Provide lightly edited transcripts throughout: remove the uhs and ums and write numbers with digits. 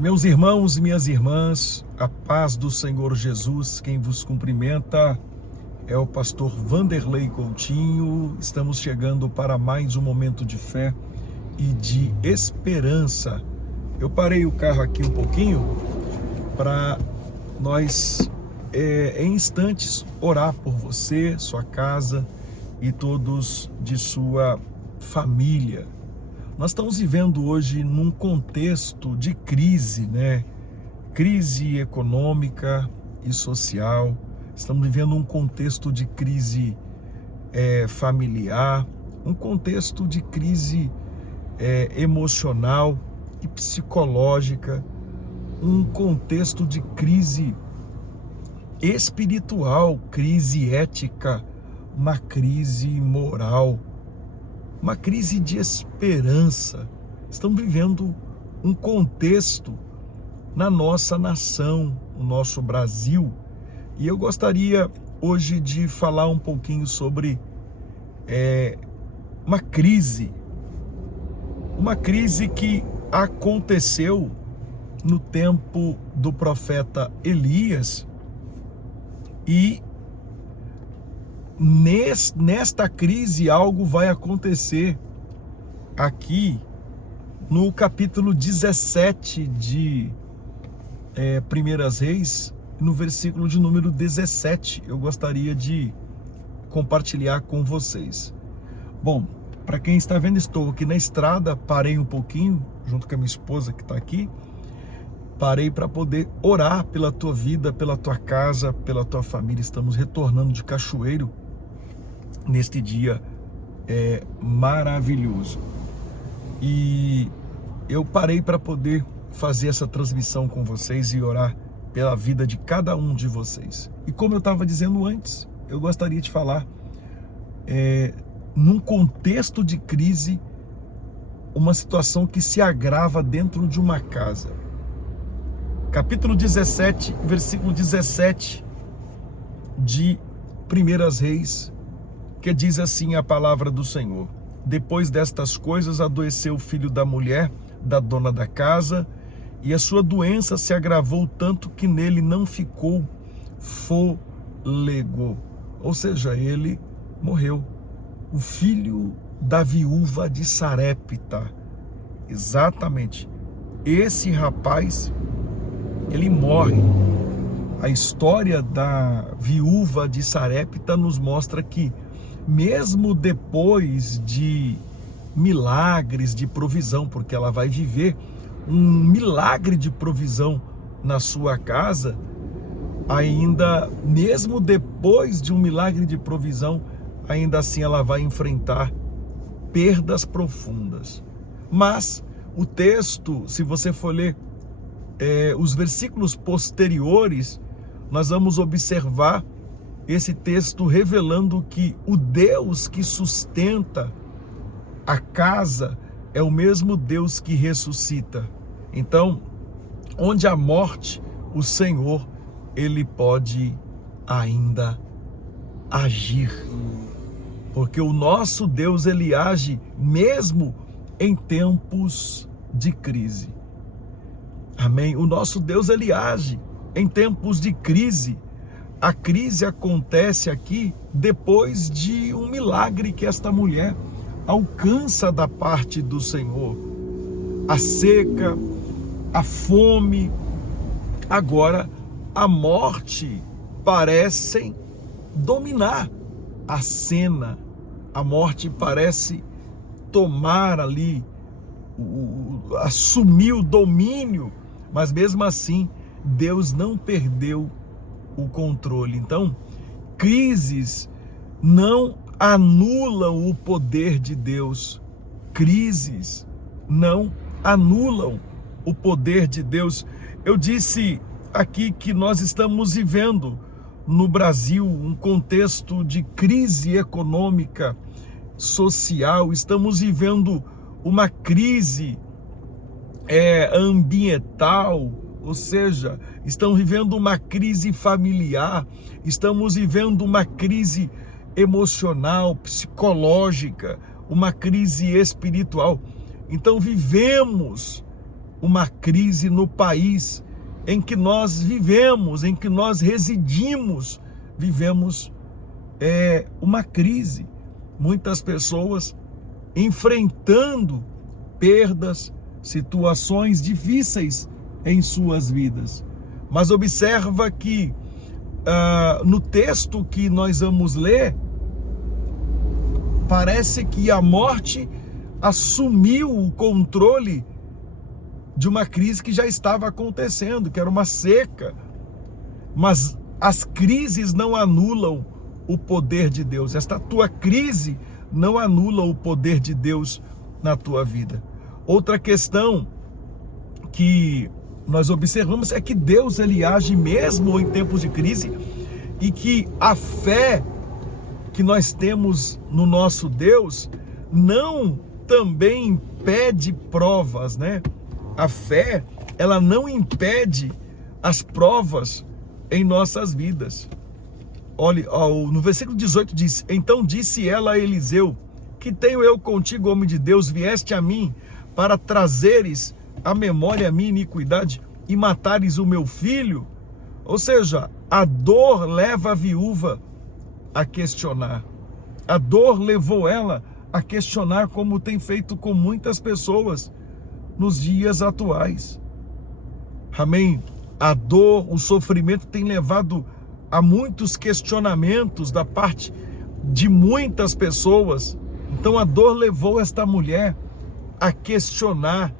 Meus irmãos e minhas irmãs, a paz do Senhor Jesus, quem vos cumprimenta é o pastor Vanderlei Coutinho. Estamos chegando para mais um momento de fé e de esperança. Eu parei o carro aqui um pouquinho para nós, em instantes, orar por você, sua casa e todos de sua família. Nós estamos vivendo hoje num contexto de crise, né? Crise econômica e social. Estamos vivendo um contexto de crise familiar, um contexto de crise emocional e psicológica, um contexto de crise espiritual, crise ética, uma crise moral, uma crise de esperança. Estamos vivendo um contexto na nossa nação, no nosso Brasil, e eu gostaria hoje de falar um pouquinho sobre uma crise que aconteceu no tempo do profeta Elias, e nesta crise algo vai acontecer aqui no capítulo 17 de 1 Reis, no versículo de número 17, eu gostaria de compartilhar com vocês. Bom, para quem está vendo, estou aqui na estrada, parei um pouquinho, junto com a minha esposa que está aqui, parei para poder orar pela tua vida, pela tua casa, pela tua família. Estamos retornando de Cachoeiro, neste dia maravilhoso, e eu parei para poder fazer essa transmissão com vocês e orar pela vida de cada um de vocês. E como eu estava dizendo antes, eu gostaria de falar num contexto de crise, uma situação que se agrava dentro de uma casa. Capítulo 17, versículo 17 de 1 Reis, que diz assim a palavra do Senhor: depois destas coisas adoeceu o filho da mulher da dona da casa, e a sua doença se agravou tanto que nele não ficou fôlego. Ou seja, ele morreu. O filho da viúva de Sarepta. Exatamente. Esse rapaz, ele morre. A história da viúva de Sarepta nos mostra que, mesmo depois de milagres de provisão, porque ela vai viver um milagre de provisão na sua casa, ainda mesmo depois de um milagre de provisão, ainda assim ela vai enfrentar perdas profundas. Mas o texto, se você for ler os versículos posteriores, nós vamos observar esse texto revelando que o Deus que sustenta a casa é o mesmo Deus que ressuscita. Então, onde há morte, o Senhor, ele pode ainda agir. Porque o nosso Deus, ele age mesmo em tempos de crise. Amém? O nosso Deus, ele age em tempos de crise. A crise acontece aqui depois de um milagre que esta mulher alcança da parte do Senhor. A seca, a fome, agora a morte parecem dominar a cena. A morte parece tomar ali, assumir o domínio, mas mesmo assim Deus não perdeu o controle. Então, crises não anulam o poder de Deus. Crises não anulam o poder de Deus. Eu disse aqui que nós estamos vivendo no Brasil um contexto de crise econômica, social. Estamos vivendo uma crise ambiental, ou seja, estamos vivendo uma crise familiar, estamos vivendo uma crise emocional, psicológica, uma crise espiritual. Então vivemos uma crise no país em que nós vivemos, em que nós residimos, vivemos uma crise. Muitas pessoas enfrentando perdas, situações difíceis em suas vidas. Mas observa que no texto que nós vamos ler, parece que a morte assumiu o controle de uma crise que já estava acontecendo, que era uma seca. Mas as crises não anulam o poder de Deus. Esta tua crise não anula o poder de Deus na tua vida. Outra questão que nós observamos é que Deus, ele age mesmo em tempos de crise, e que a fé que nós temos no nosso Deus não também impede provas, né? A fé, ela não impede as provas em nossas vidas. Olha, no versículo 18 diz: então disse ela a Eliseu: que tenho eu contigo, homem de Deus? Vieste a mim para trazeres à memória a minha iniquidade e matares o meu filho? Ou seja, a dor leva a viúva a questionar. A dor levou ela a questionar, como tem feito com muitas pessoas nos dias atuais. Amém? A dor, o sofrimento tem levado a muitos questionamentos da parte de muitas pessoas. Então a dor levou esta mulher a questionar.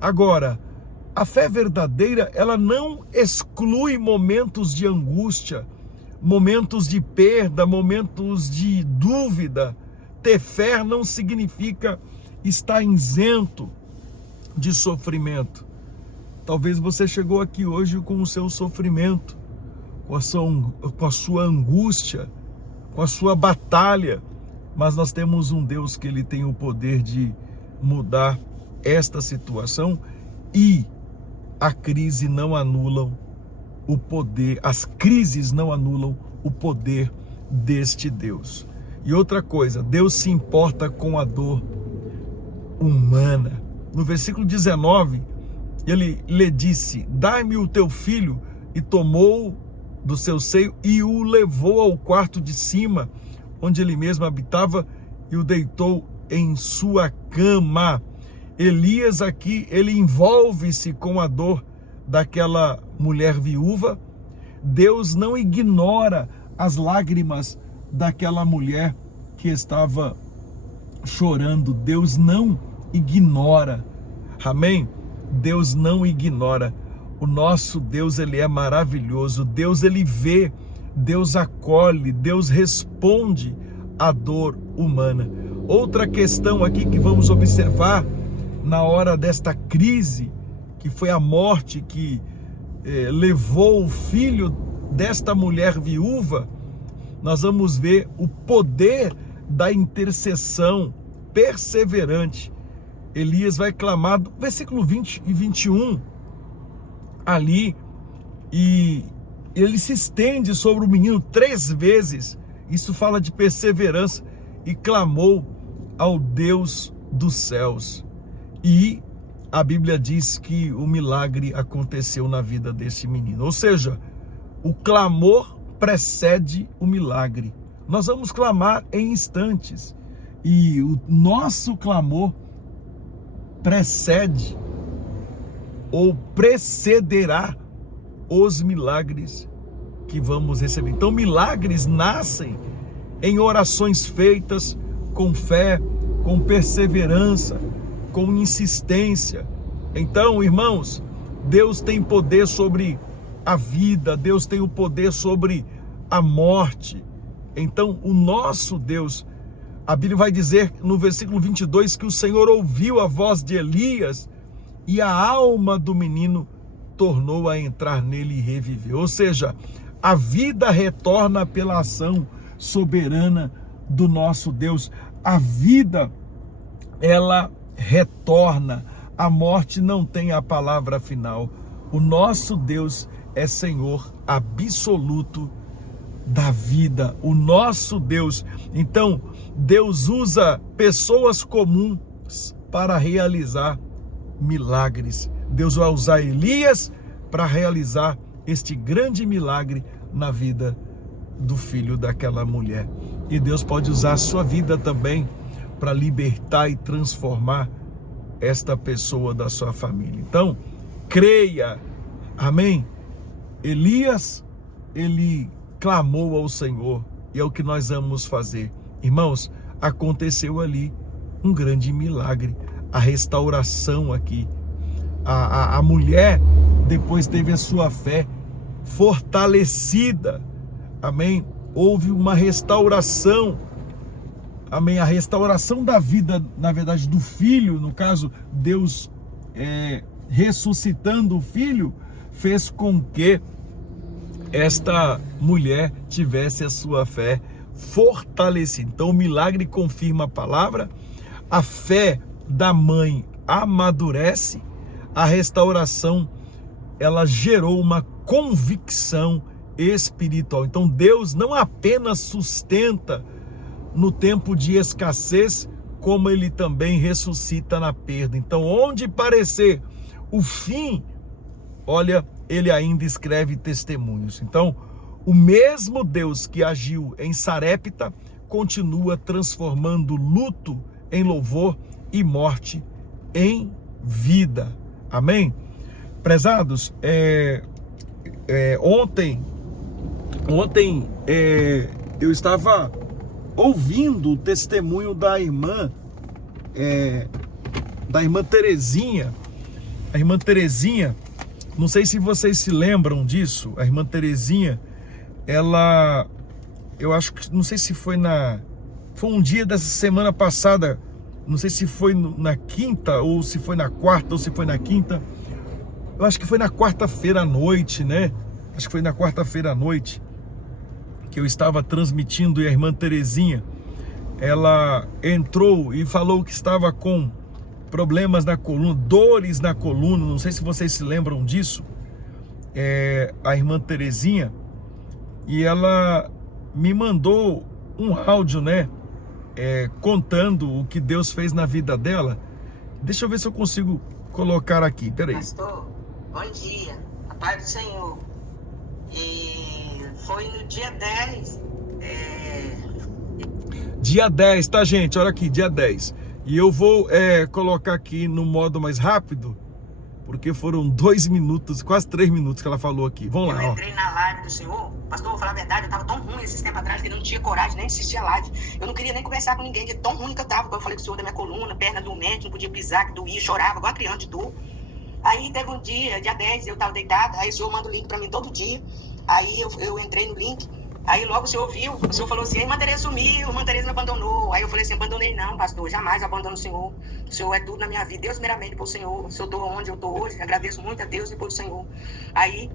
Agora, a fé verdadeira, ela não exclui momentos de angústia, momentos de perda, momentos de dúvida. Ter fé não significa estar isento de sofrimento. Talvez você chegou aqui hoje com o seu sofrimento, com a sua angústia, com a sua batalha, mas nós temos um Deus que ele tem o poder de mudar esta situação, e a crise não anulam o poder, as crises não anulam o poder deste Deus. E outra coisa, Deus se importa com a dor humana. No versículo 19, ele lhe disse: dai-me o teu filho, e tomou do seu seio e o levou ao quarto de cima, onde ele mesmo habitava, e o deitou em sua cama. Elias aqui, ele envolve-se com a dor daquela mulher viúva. Deus não ignora as lágrimas daquela mulher que estava chorando. Deus não ignora. Amém? Deus não ignora. O nosso Deus, ele é maravilhoso. Deus, ele vê, Deus acolhe, Deus responde à dor humana. Outra questão aqui que vamos observar na hora desta crise, que foi a morte que levou o filho desta mulher viúva, nós vamos ver o poder da intercessão perseverante. Elias vai clamar, versículo 20 e 21, ali, e ele se estende sobre o menino 3 vezes, isso fala de perseverança, e clamou ao Deus dos céus. E a Bíblia diz que o milagre aconteceu na vida desse menino. Ou seja, o clamor precede o milagre. Nós vamos clamar em instantes, e o nosso clamor precede ou precederá os milagres que vamos receber. Então, milagres nascem em orações feitas com fé, com perseverança, com insistência. Então, irmãos, Deus tem poder sobre a vida, Deus tem o poder sobre a morte. Então, o nosso Deus, a Bíblia vai dizer no versículo 22 que o Senhor ouviu a voz de Elias e a alma do menino tornou a entrar nele e reviveu. Ou seja, a vida retorna pela ação soberana do nosso Deus. A vida, ela retorna. A morte não tem a palavra final. O nosso Deus é Senhor absoluto da vida. O nosso Deus. Então, Deus usa pessoas comuns para realizar milagres, Deus vai usar Elias para realizar este grande milagre na vida do filho daquela mulher. E Deus pode usar a sua vida também para libertar e transformar esta pessoa da sua família. Então, creia, amém? Elias, ele clamou ao Senhor, e é o que nós vamos fazer. Irmãos, aconteceu ali um grande milagre, a restauração aqui. A mulher depois teve a sua fé fortalecida, amém? Houve uma restauração, amém? A restauração da vida, na verdade, do filho, no caso, Deus ressuscitando o filho, fez com que esta mulher tivesse a sua fé fortalecida. Então o milagre confirma a palavra, a fé da mãe amadurece, a restauração, ela gerou uma convicção espiritual. Então Deus não apenas sustenta no tempo de escassez, como Ele também ressuscita na perda. Então, onde parecer o fim, olha, Ele ainda escreve testemunhos. Então, o mesmo Deus que agiu em Sarepta continua transformando luto em louvor e morte em vida. Amém? Prezados, ontem eu estava ouvindo o testemunho da irmã Terezinha. A irmã Terezinha, não sei se vocês se lembram disso, a irmã Terezinha, eu acho que, não sei se foi um dia dessa semana passada, não sei se foi na quinta, ou se foi na quarta, ou se foi na quinta, eu acho que foi na quarta-feira à noite, né? Acho que foi na quarta-feira à noite, que eu estava transmitindo, e a irmã Terezinha, ela entrou e falou que estava com problemas na coluna, dores na coluna, não sei se vocês se lembram disso, a irmã Terezinha, e ela me mandou um áudio, né, contando o que Deus fez na vida dela. Deixa eu ver se eu consigo colocar aqui, peraí. Pastor, bom dia, a paz do Senhor. E foi no dia 10. Dia 10, tá, gente? Olha aqui, dia 10. E eu vou colocar aqui no modo mais rápido, porque foram 2 minutos, quase 3 minutos que ela falou aqui. Vamos lá, eu entrei na live do Senhor, pastor, vou falar a verdade, eu tava tão ruim esses tempos atrás que eu não tinha coragem nem de assistir a live. Eu não queria nem conversar com ninguém, de tão ruim que eu tava. Eu falei com o Senhor da minha coluna, perna doente, não podia pisar, que doía, chorava, igual a criança de dor. Aí teve um dia 10, eu tava deitada, aí o Senhor manda o link pra mim todo dia. Aí eu entrei no link, aí logo o Senhor viu, o Senhor falou assim, a irmã Tereza sumiu, a irmã Tereza me abandonou. Aí eu falei assim, abandonei não, pastor, jamais abandono o Senhor é tudo na minha vida, Deus primeiramente por Senhor, se eu estou onde eu estou hoje, agradeço muito a Deus e por Senhor. Aí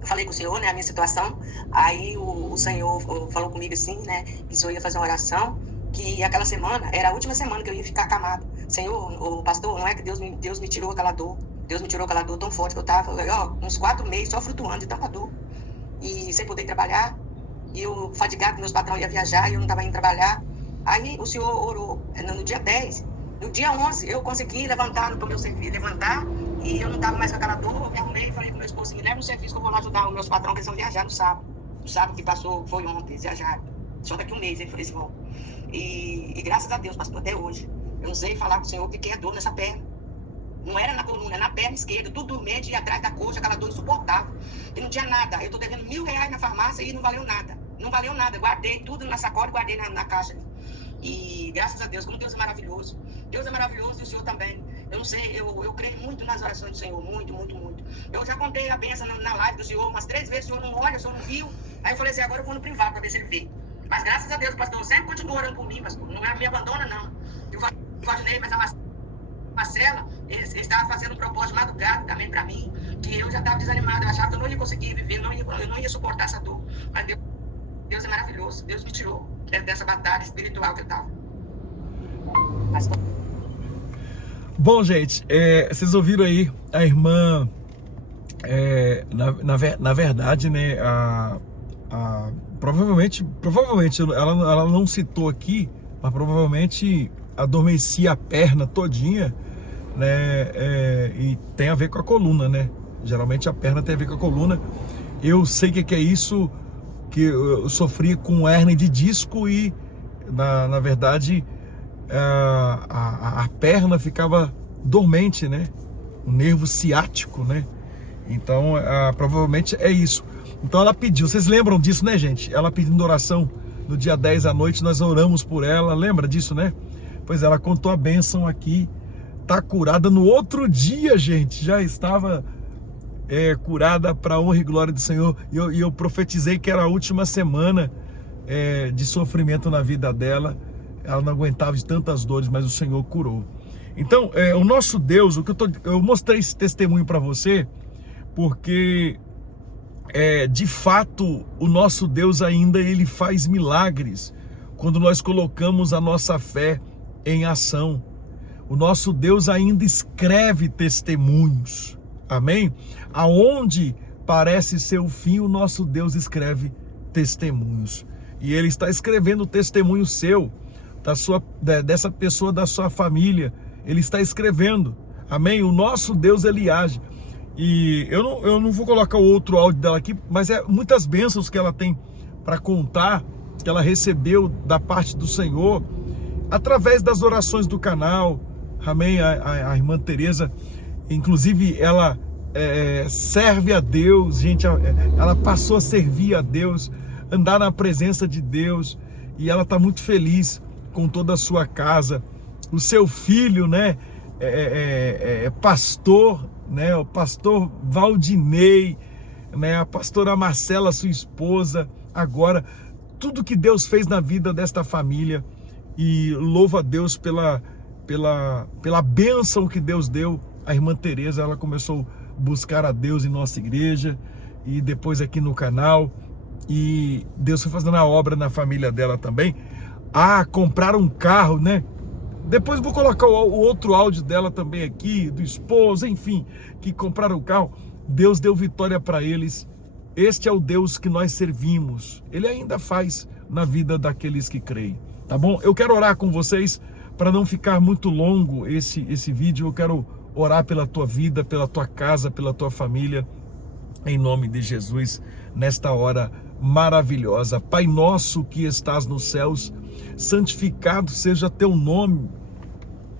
eu falei com o Senhor, né, a minha situação, aí o Senhor falou comigo assim, né, que o Senhor ia fazer uma oração, que aquela semana, era a última semana que eu ia ficar acamado. Senhor, o pastor, não é que Deus me tirou aquela dor, Deus me tirou aquela dor tão forte que eu estava, uns 4 meses só flutuando de tanta dor, e sem poder trabalhar, e eu fadigado, meus patrões iam viajar, e eu não estava indo trabalhar. Aí o Senhor orou, no dia 10, no dia 11, eu consegui levantar no meu serviço, e eu não estava mais com aquela dor, eu me arrumei e falei pro meu esposo, me leva no serviço que eu vou lá ajudar os meus patrões, que eles vão viajar no sábado. O sábado que passou, foi ontem, eles viajaram. Só daqui um mês eles vão. E graças a Deus, pastor, até hoje, eu usei falar com o Senhor que é dor nessa perna. Não era na coluna, era na perna esquerda, tudo dormente e atrás da coxa, aquela dor insuportável. E não tinha nada. Eu tô devendo R$1.000 na farmácia e não valeu nada. Não valeu nada. Guardei tudo na sacola e guardei na caixa. E graças a Deus, como Deus é maravilhoso. Deus é maravilhoso e o Senhor também. Eu não sei, eu creio muito nas orações do Senhor, muito, muito, muito. Eu já contei a bênção na live do Senhor umas 3 vezes, o Senhor não olha, o Senhor não viu. Aí eu falei assim, agora eu vou no privado para ver se ele vê. Mas graças a Deus, pastor, sempre continua orando por mim, pastor. Não me abandona, não. Eu imaginei, mas a Marcela, ele estava fazendo um propósito madrugada também para mim, que eu já estava desanimado, eu achava que eu não ia conseguir viver, eu não ia suportar essa dor. Mas Deus é maravilhoso, Deus me tirou dessa batalha espiritual que eu estava. Bom, gente, vocês ouviram aí a irmã, na verdade, né, provavelmente ela não citou aqui, mas provavelmente adormecia a perna todinha, né? E tem a ver com a coluna, né? Geralmente a perna tem a ver com a coluna. Eu sei o que é isso, que eu sofri com hérnia de disco e, na verdade, a perna ficava dormente, né? O nervo ciático, né? Então, provavelmente é isso. Então ela pediu, vocês lembram disso, né, gente? Ela pedindo oração no dia 10 à noite, nós oramos por ela, lembra disso, né? Pois ela contou a bênção aqui, tá curada. No outro dia, gente, já estava curada para a honra e glória do Senhor. E eu profetizei que era a última semana de sofrimento na vida dela. Ela não aguentava de tantas dores, mas o Senhor curou. Então, o nosso Deus, eu mostrei esse testemunho para você, porque de fato o nosso Deus ainda ele faz milagres quando nós colocamos a nossa fé em ação. O nosso Deus ainda escreve testemunhos, amém? Aonde parece ser o fim, o nosso Deus escreve testemunhos, e Ele está escrevendo o testemunho seu, dessa pessoa da sua família. Ele está escrevendo, amém? O nosso Deus, Ele age. E eu não vou colocar o outro áudio dela aqui, mas muitas bênçãos que ela tem para contar, que ela recebeu da parte do Senhor, através das orações do canal, amém? A irmã Tereza, inclusive, ela serve a Deus, gente. Ela passou a servir a Deus, andar na presença de Deus, e ela está muito feliz com toda a sua casa. O seu filho, né, pastor, né, o pastor Valdinei, né, a pastora Marcela, sua esposa. Agora, tudo que Deus fez na vida desta família, e louva a Deus pela bênção que Deus deu. A irmã Tereza, ela começou a buscar a Deus em nossa igreja e depois aqui no canal, e Deus foi fazendo a obra na família dela também. Compraram um carro, né? Depois vou colocar o outro áudio dela também aqui, do esposo, enfim, que compraram o carro. Deus deu vitória para eles. Este é o Deus que nós servimos. Ele ainda faz na vida daqueles que creem, tá bom? Eu quero orar com vocês, para não ficar muito longo esse vídeo. Eu quero orar pela tua vida, pela tua casa, pela tua família, em nome de Jesus, nesta hora maravilhosa. Pai nosso que estás nos céus, santificado seja teu nome,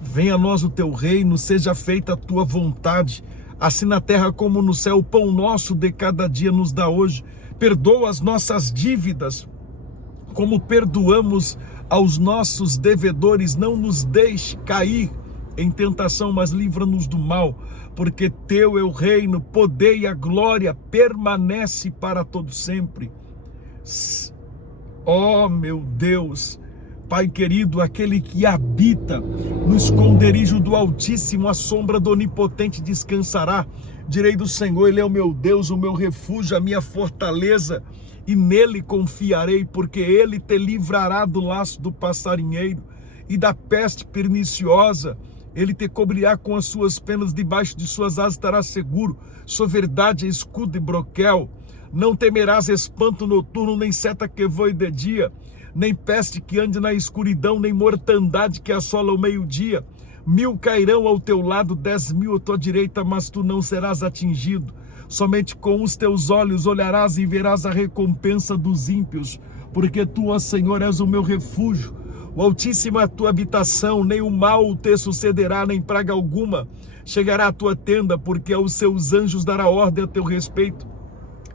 venha a nós o teu reino, seja feita a tua vontade, assim na terra como no céu. O pão nosso de cada dia nos dá hoje, perdoa as nossas dívidas, como perdoamos aos nossos devedores, não nos deixe cair em tentação, mas livra-nos do mal, porque teu é o reino, poder e a glória permanece para todo sempre. Ó meu Deus, Pai querido, aquele que habita no esconderijo do Altíssimo, a sombra do Onipotente descansará. Direi do Senhor, Ele é o meu Deus, o meu refúgio, a minha fortaleza, e nele confiarei, porque Ele te livrará do laço do passarinheiro e da peste perniciosa. Ele te cobrirá com as suas penas, debaixo de suas asas estarás seguro. Sua verdade é escudo e broquel. Não temerás espanto noturno, nem seta que voe de dia, nem peste que ande na escuridão, nem mortandade que assola o meio-dia. 1000 cairão ao teu lado, 10.000 à tua direita, mas tu não serás atingido. Somente com os teus olhos olharás e verás a recompensa dos ímpios, porque tu, ó Senhor, és o meu refúgio. O Altíssimo é a tua habitação, nem o mal te sucederá, nem praga alguma chegará à tua tenda, porque aos seus anjos dará ordem a teu respeito,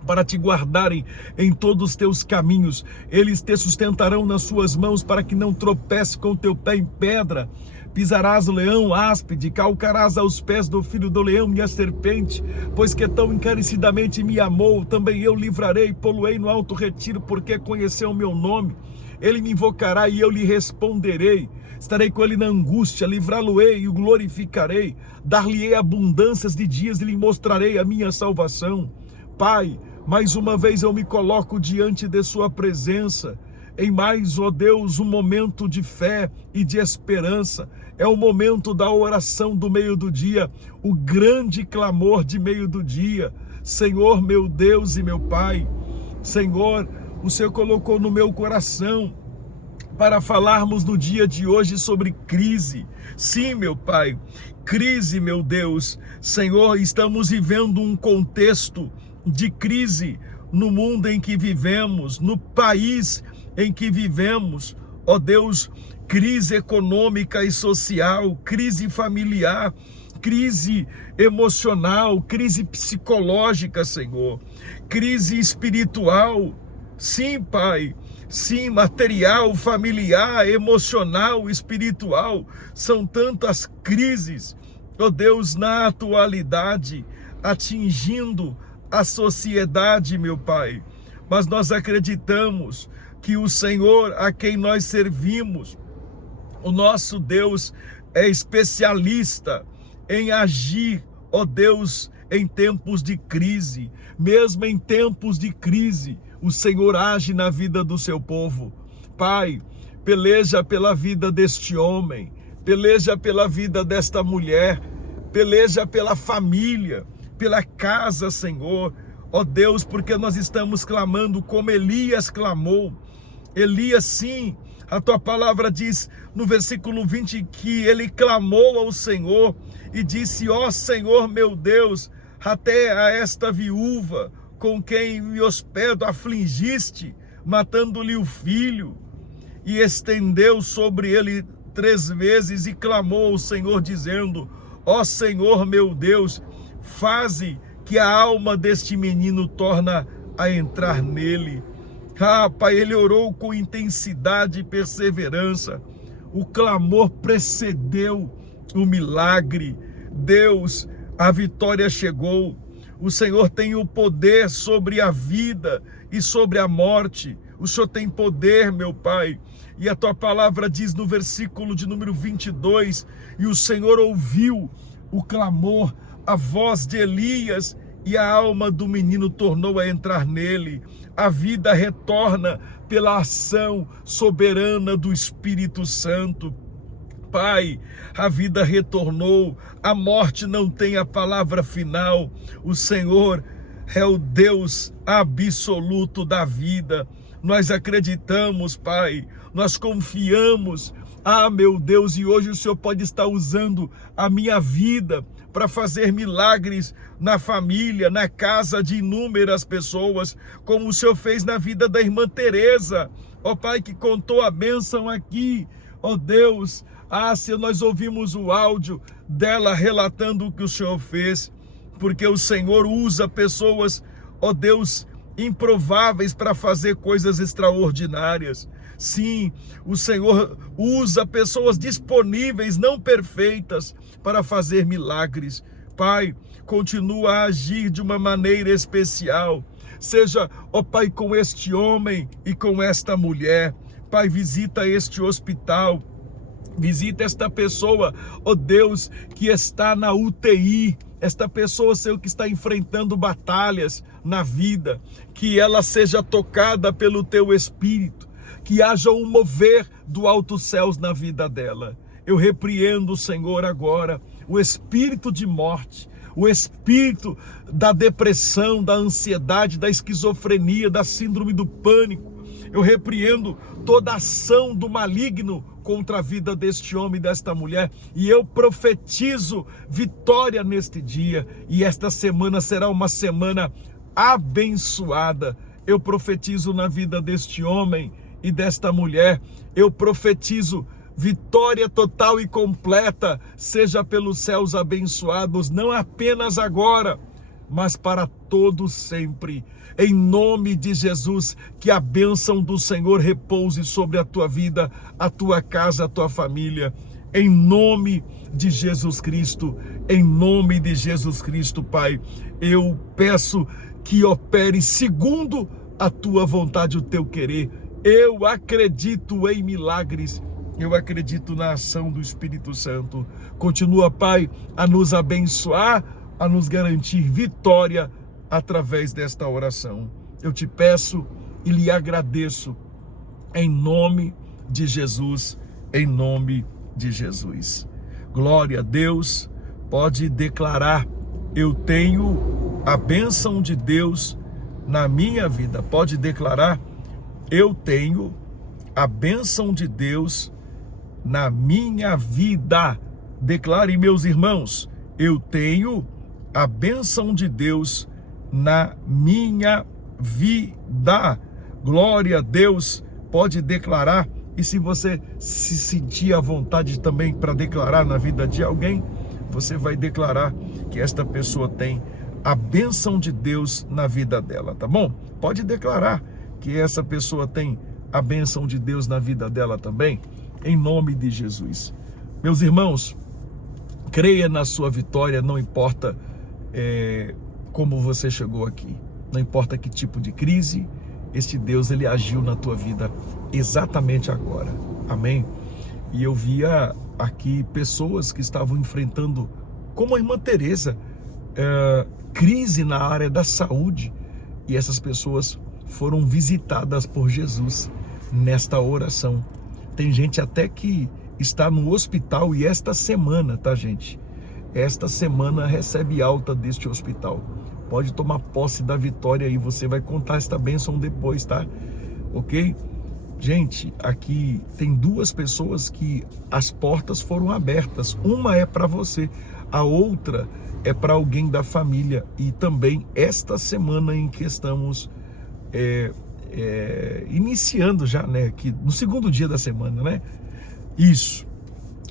para te guardarem em todos os teus caminhos. Eles te sustentarão nas suas mãos, para que não tropece com o teu pé em pedra. Pisarás o leão áspide, calcarás aos pés do filho do leão e a serpente, pois que tão encarecidamente me amou, também eu livrarei, pô-lo-ei no alto retiro, porque conheceu o meu nome. Ele me invocará e eu lhe responderei. Estarei com ele na angústia, livrá-lo-ei e o glorificarei. Dar-lhe-ei abundâncias de dias e lhe mostrarei a minha salvação. Pai, mais uma vez eu me coloco diante de sua presença, em mais, ó Deus, um momento de fé e de esperança. É o momento da oração do meio do dia, o grande clamor de meio do dia. Senhor, meu Deus e meu Pai, Senhor, o Senhor colocou no meu coração para falarmos no dia de hoje sobre crise. Sim, meu Pai, crise, meu Deus. Senhor, estamos vivendo um contexto de crise no mundo em que vivemos, no país em que vivemos. Ó Deus, crise econômica e social, crise familiar, crise emocional, crise psicológica, Senhor, crise espiritual. Sim, Pai. Sim, material, familiar, emocional, espiritual. São tantas crises, ó Deus, na atualidade, atingindo a sociedade, meu Pai. Mas nós acreditamos que o Senhor a quem nós servimos, o nosso Deus, é especialista em agir, ó Deus, em tempos de crise. Mesmo em tempos de crise, o Senhor age na vida do seu povo. Pai, peleja pela vida deste homem, peleja pela vida desta mulher, peleja pela família, pela casa, Senhor. Ó Deus, porque nós estamos clamando como Elias clamou. Elias, sim, a tua palavra diz no versículo 20 que ele clamou ao Senhor e disse: ó Senhor meu Deus, até a esta viúva com quem me hospedo afligiste, matando-lhe o filho. E estendeu sobre ele 3 vezes e clamou ao Senhor dizendo: ó Senhor meu Deus, faze que a alma deste menino torna a entrar nele. Ah, Pai, ele orou com intensidade e perseverança. O clamor precedeu o milagre. Deus, a vitória chegou. O Senhor tem o poder sobre a vida e sobre a morte. O Senhor tem poder, meu Pai. E a tua palavra diz no versículo de número 22, e o Senhor ouviu o clamor, a voz de Elias, e a alma do menino tornou a entrar nele. A vida retorna pela ação soberana do Espírito Santo. Pai, a vida retornou, a morte não tem a palavra final. O Senhor é o Deus absoluto da vida. Nós acreditamos, Pai, nós confiamos. Ah, meu Deus, e hoje o Senhor pode estar usando a minha vida para fazer milagres na família, na casa de inúmeras pessoas, como o Senhor fez na vida da irmã Teresa, ó Pai, que contou a bênção aqui, ó Deus. Ah, se nós ouvimos o áudio dela relatando o que o Senhor fez, porque o Senhor usa pessoas, ó Deus, improváveis para fazer coisas extraordinárias. Sim, o Senhor usa pessoas disponíveis, não perfeitas, para fazer milagres. Pai, continua a agir de uma maneira especial. Seja, ó Pai, com este homem e com esta mulher. Pai, visita este hospital. Visita esta pessoa, ó Deus, que está na UTI. Esta pessoa, Senhor, que está enfrentando batalhas na vida. Que ela seja tocada pelo Teu Espírito. Que haja um mover do alto céus na vida dela. Eu repreendo, Senhor, agora o espírito de morte, o espírito da depressão, da ansiedade, da esquizofrenia, da síndrome do pânico. Eu repreendo toda ação do maligno contra a vida deste homem e desta mulher. E eu profetizo vitória neste dia. E esta semana será uma semana abençoada. Eu profetizo na vida deste homem e desta mulher. Eu profetizo vitória total e completa, seja pelos céus abençoados, não apenas agora, mas para todos sempre. Em nome de Jesus, que a bênção do Senhor repouse sobre a tua vida, a tua casa, a tua família. Em nome de Jesus Cristo, em nome de Jesus Cristo, Pai, eu peço que opere segundo a tua vontade, o teu querer. Eu acredito em milagres, eu acredito na ação do Espírito Santo. Continua, Pai, a nos abençoar, a nos garantir vitória através desta oração. Eu te peço e lhe agradeço, em nome de Jesus, em nome de Jesus. Glória a Deus, pode declarar: eu tenho a bênção de Deus na minha vida. Pode declarar: eu tenho a bênção de Deus na minha vida. Declare, meus irmãos, eu tenho a bênção de Deus na minha vida. Glória a Deus. Pode declarar. E se você se sentir à vontade também para declarar na vida de alguém, você vai declarar que esta pessoa tem a bênção de Deus na vida dela, tá bom? Pode declarar que essa pessoa tem a bênção de Deus na vida dela também, em nome de Jesus. Meus irmãos, creia na sua vitória, não importa como você chegou aqui, não importa que tipo de crise, este Deus, ele agiu na tua vida exatamente agora, amém? E eu via aqui pessoas que estavam enfrentando, como a irmã Teresa, crise na área da saúde, e essas pessoas foram visitadas por Jesus nesta oração. Tem gente até que está no hospital e esta semana, tá, gente? Esta semana recebe alta deste hospital. Pode tomar posse da vitória e você vai contar esta bênção depois, tá? Ok? Gente, aqui tem duas pessoas que as portas foram abertas. Uma é para você, a outra é para alguém da família. E também esta semana em que estamos iniciando já, né? Que no segundo dia da semana, né? Isso.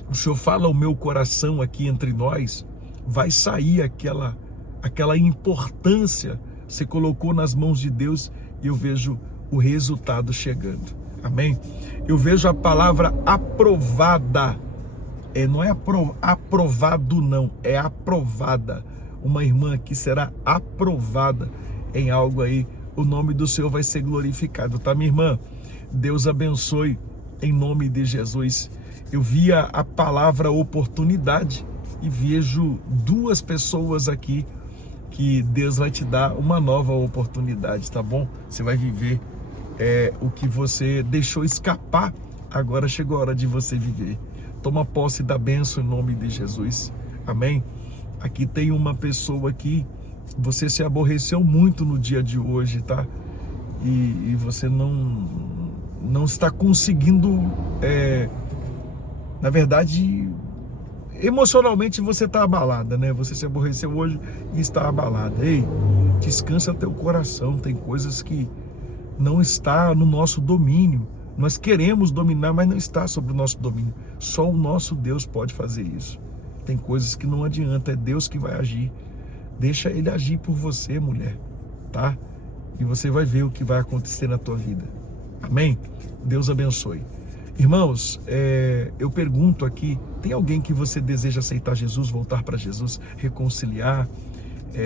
O Senhor fala ao meu coração aqui entre nós, vai sair aquela importância, você colocou nas mãos de Deus e eu vejo o resultado chegando, amém? Eu vejo a palavra aprovada, não é aprovado não, é aprovada, uma irmã aqui será aprovada em algo aí, o nome do Senhor vai ser glorificado, tá, minha irmã? Deus abençoe em nome de Jesus. Eu via a palavra oportunidade e vejo duas pessoas aqui que Deus vai te dar uma nova oportunidade, tá bom? Você vai viver o que você deixou escapar, agora chegou a hora de você viver. Toma posse da bênção em nome de Jesus, amém? Aqui tem uma pessoa que você se aborreceu muito no dia de hoje, tá? E você não está conseguindo, na verdade, emocionalmente você está abalada, né? Você se aborreceu hoje e está abalada. Ei, descansa teu coração, tem coisas que não está no nosso domínio. Nós queremos dominar, mas não está sobre o nosso domínio. Só o nosso Deus pode fazer isso. Tem coisas que não adianta, é Deus que vai agir. Deixa Ele agir por você, mulher, tá? E você vai ver o que vai acontecer na tua vida. Amém? Deus abençoe. Irmãos, eu pergunto aqui, tem alguém que você deseja aceitar Jesus, voltar para Jesus, reconciliar,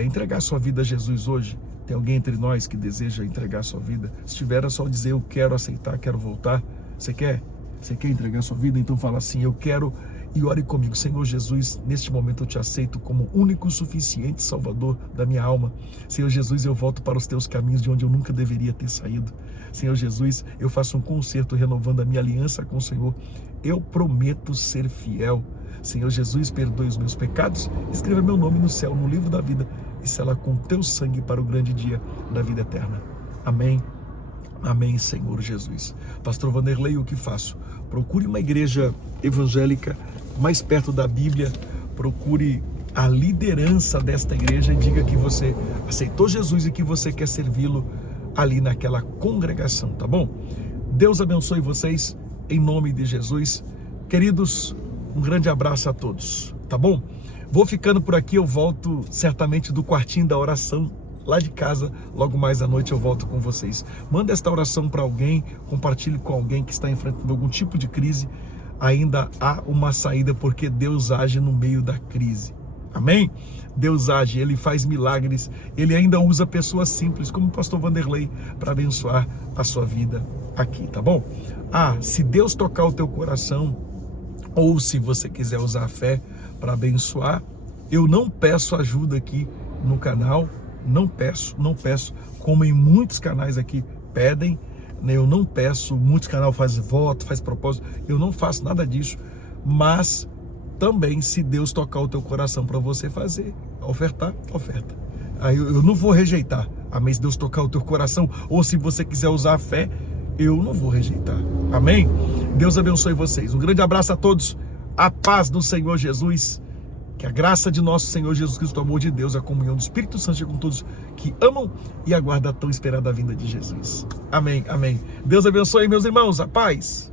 entregar sua vida a Jesus hoje? Tem alguém entre nós que deseja entregar sua vida? Se tiver, é só dizer, eu quero aceitar, quero voltar. Você quer? Você quer entregar sua vida? Então fala assim, eu quero, e ore comigo. Senhor Jesus, neste momento eu te aceito como único, suficiente Salvador da minha alma. Senhor Jesus, eu volto para os teus caminhos de onde eu nunca deveria ter saído. Senhor Jesus, eu faço um concerto renovando a minha aliança com o Senhor. Eu prometo ser fiel. Senhor Jesus, perdoe os meus pecados, escreva meu nome no céu, no livro da vida, e sela com teu sangue para o grande dia da vida eterna. Amém. Amém, Senhor Jesus. Pastor Vanderlei, o que faço? Procure uma igreja evangélica mais perto da Bíblia, procure a liderança desta igreja e diga que você aceitou Jesus e que você quer servi-lo ali naquela congregação, tá bom? Deus abençoe vocês em nome de Jesus. Queridos, um grande abraço a todos, tá bom? Vou ficando por aqui, eu volto certamente do quartinho da oração lá de casa, logo mais à noite eu volto com vocês. Manda esta oração para alguém, compartilhe com alguém que está enfrentando algum tipo de crise. Ainda há uma saída, porque Deus age no meio da crise. Amém? Deus age, Ele faz milagres, Ele ainda usa pessoas simples, como o pastor Vanderlei, para abençoar a sua vida aqui, tá bom? Se Deus tocar o teu coração, ou se você quiser usar a fé para abençoar, eu não peço ajuda aqui no canal, não peço, como em muitos canais aqui pedem, né? Eu não peço, muitos canais fazem voto, faz propósito, eu não faço nada disso, mas também se Deus tocar o teu coração para você fazer, ofertar, oferta. Aí eu não vou rejeitar, mas se Deus tocar o teu coração, ou se você quiser usar a fé, eu não vou rejeitar. Amém? Deus abençoe vocês. Um grande abraço a todos. A paz do Senhor Jesus. Que a graça de nosso Senhor Jesus Cristo, o amor de Deus, a comunhão do Espírito Santo seja com todos que amam e aguardam a tão esperada vinda de Jesus. Amém, amém. Deus abençoe, meus irmãos. A paz.